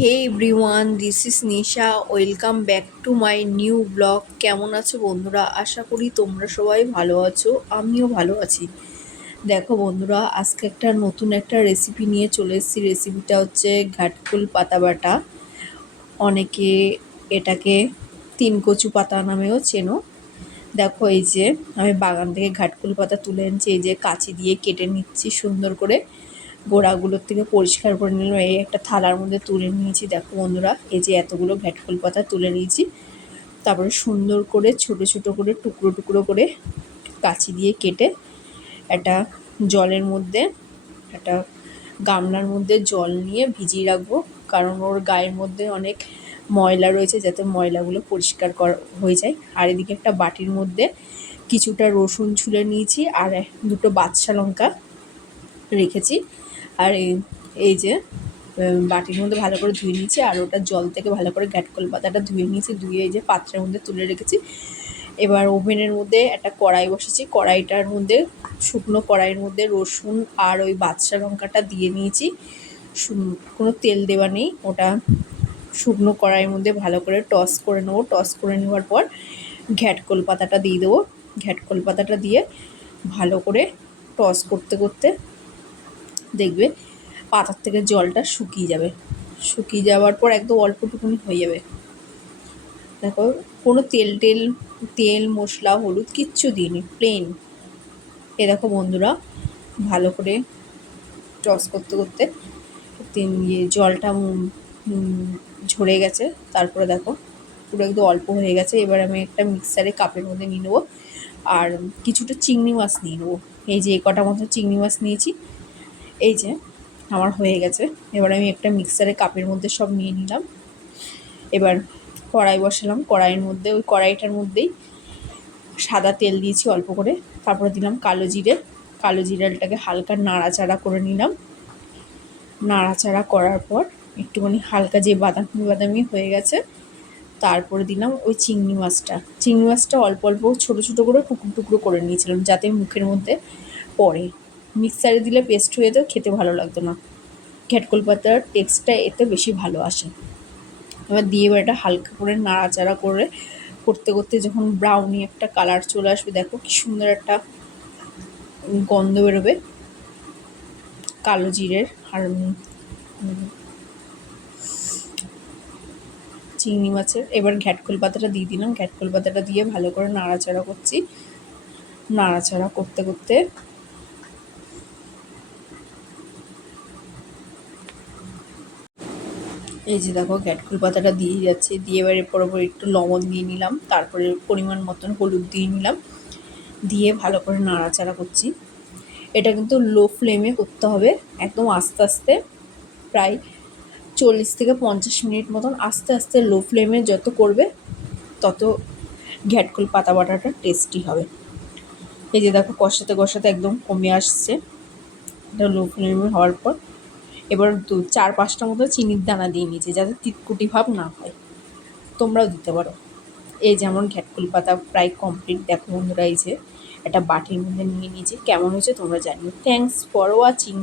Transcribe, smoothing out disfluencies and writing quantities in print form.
Hey everyone, this is Nisha. Welcome back to my new blog. কেমন আছো বন্ধুরা? আশা করি তোমরা সবাই ভালো আছো, আমিও ভালো আছি। দেখো বন্ধুরা, আজকে নতুন একটা রেসিপি নিয়ে চলে এসেছি। রেসিপিটা হচ্ছে ঘাটকুল পাতা বাটা। অনেকে এটাকে তিন কচু পাতা নামেও চেনো। দেখো, এই যে আমি বাগান থেকে ঘাটকুল পাতা তুলে এনেছি। এই যে কাঁচি দিয়ে কেটে নিচ্ছি সুন্দর করে, গোড়াগুলোর থেকে পরিষ্কার করে নিলাম। এই একটা থালার মধ্যে তুলে নিয়েছি। দেখো বন্ধুরা, এই যে এতগুলো ঘাটকুল পাতা তুলে নিয়েছি। তারপরে সুন্দর করে ছোট ছোট করে টুকরো টুকরো করে কাঁচি দিয়ে কেটে একটা জলের মধ্যে, একটা গামলার মধ্যে জল নিয়ে ভিজিয়ে রাখবো। কারণ ওর গায়ের মধ্যে অনেক ময়লা রয়েছে, যাতে ময়লাগুলো পরিষ্কার হয়ে যায়। আর এদিকে একটা বাটির মধ্যে কিছুটা রসুন ছুলে নিয়েছি, আর দুটো বাদশা লঙ্কা রেখেছি। আর এই যে বাটির মধ্যে ভালো করে ধুয়ে নিয়েছি, আর ওটা জল থেকে ভালো করে ঘাটকল পাতাটা ধুয়ে নিয়েছি। ধুয়ে এই যে পাত্রের মধ্যে তুলে রেখেছি। এবার ওভেনের মধ্যে একটা কড়াই বসেছি। কড়াইটার মধ্যে, শুকনো কড়াইয়ের মধ্যে রসুন আর ওই বাদশা লঙ্কাটা দিয়ে নিয়েছি। কোনো তেল দেওয়া নেই, ওটা শুকনো কড়াইয়ের মধ্যে ভালো করে টস করে নেবো। টস করে নেওয়ার পর ঘাটকল পাতাটা দিয়ে দেবো। ঘাটকল পাতাটা দিয়ে ভালো করে টস করতে করতে দেখবে পাতার থেকে জলটা শুকিয়ে যাবে। শুকিয়ে যাওয়ার পর একদম অল্পটুকুনি হয়ে যাবে। দেখো, কোনো তেল মশলা হলুদ কিচ্ছু দিইনি, প্লেন। দেখো বন্ধুরা, ভালো করে টস করতে করতে জলটা ঝরে গেছে। তারপরে দেখো পুরো একদম অল্প হয়ে গেছে। এবার আমি একটা মিক্সারে কাপের মধ্যে নিয়ে নেবো, আর কিছুটা চিংড়ি মাছ নিয়ে নেবো। এই যে কটা মতো চিংড়ি মাছ নিয়েছি। এই যে আমার হয়ে গেছে। এবার আমি একটা মিক্সারে কাপের মধ্যে সব নিয়ে নিলাম। এবার কড়াই বসালাম। কড়াইয়ের মধ্যে, ওই কড়াইটার মধ্যেই সাদা তেল দিয়েছি অল্প করে। তারপরে দিলাম কালো জিরে। কালো জিরাটাকে হালকা নাড়াচাড়া করে নিলাম। নাড়াচাড়া করার পর একটুখানি হালকা যে বাদামি বাদামি হয়ে গেছে, তারপরে দিলাম ওই চিংড়ি মাছটা। চিংড়ি মাছটা অল্প অল্প ছোটো ছোটো করে টুকরো টুকরো করে নিয়েছিলাম, যাতে মুখের মধ্যে পড়ে। মিক্সারে দিলে পেস্ট হয়ে যেত, খেতে ভালো লাগতো না। ঘাটকল পাতার টেক্সটটা এতে বেশি ভালো আসে। এবার দিয়ে এবার এটা হালকা করে নাড়াচাড়া করে করতে করতে যখন ব্রাউনি একটা কালার চলে আসবে, দেখো কি সুন্দর একটা গন্ধ বেরোবে কালো জিরের আর চিংড়ি মাছের। এবার ঘাটকল পাতাটা দিয়ে দিলাম। ঘাটকল পাতাটা দিয়ে ভালো করে নাড়াচাড়া করছি। নাড়াচাড়া করতে করতে এই যে দেখো ঘাটকল পাতাটা দিয়ে যাচ্ছে। দিয়ে এবার এরপর একটু লবণ দিয়ে নিলাম, তারপরে পরিমাণ মতন হলুদ দিয়ে নিলাম। দিয়ে ভালো করে নাড়াচাড়া করছি। এটা কিন্তু লো ফ্লেমে করতে হবে, একদম আস্তে আস্তে, প্রায় 40 থেকে 50 মিনিট মতন আস্তে আস্তে লো ফ্লেমে যত করবে তত ঘাটকল পাতা বাটাটা টেস্টি হবে। এই যে দেখো কষাতে কষাতে একদম কমে আসছে এটা লো ফ্লেমে হওয়ার পর। এবার 4-5টা মতো চিনির দানা দিয়ে নিয়েছি, যাতে তিতকুটি ভাব না হয়। তোমরাও দিতে পারো। এই যেমন ঘাটকল পাতা প্রায় কমপ্লিট। দেখো বন্ধুরা, এই যে একটা বাটির মধ্যে নিয়ে নিয়েছি। কেমন হয়েছে তোমরা জানিও। Thanks for watching.